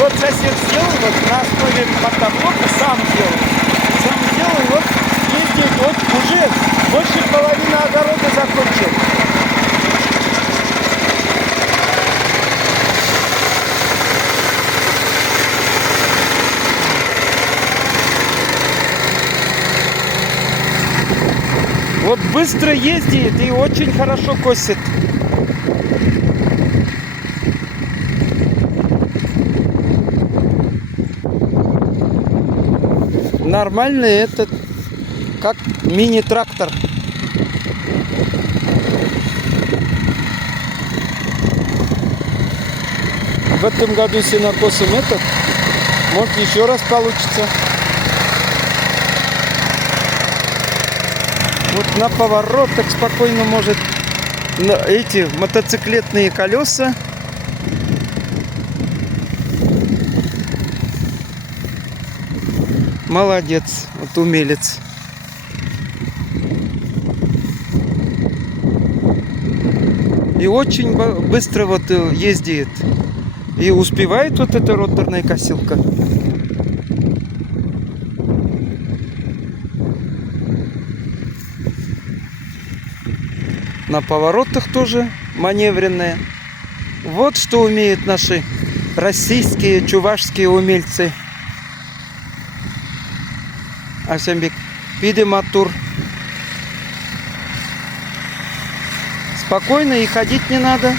вот сосед сделал, вот на основе мотоблока сам делал. Сам сделал, вот ездит, вот уже больше половины огорода закончил. Вот быстро ездит и очень хорошо косит. Нормальный этот, как мини-трактор. В этом году сенокосом этот, может еще раз получится. Вот на поворотах спокойно может эти мотоциклетные колеса. Молодец, вот умелец. И очень быстро вот ездит. И успевает вот эта роторная косилка. На поворотах тоже маневренная. Вот что умеют наши российские, чувашские умельцы. Асембек, пидематур. Спокойно и ходить не надо.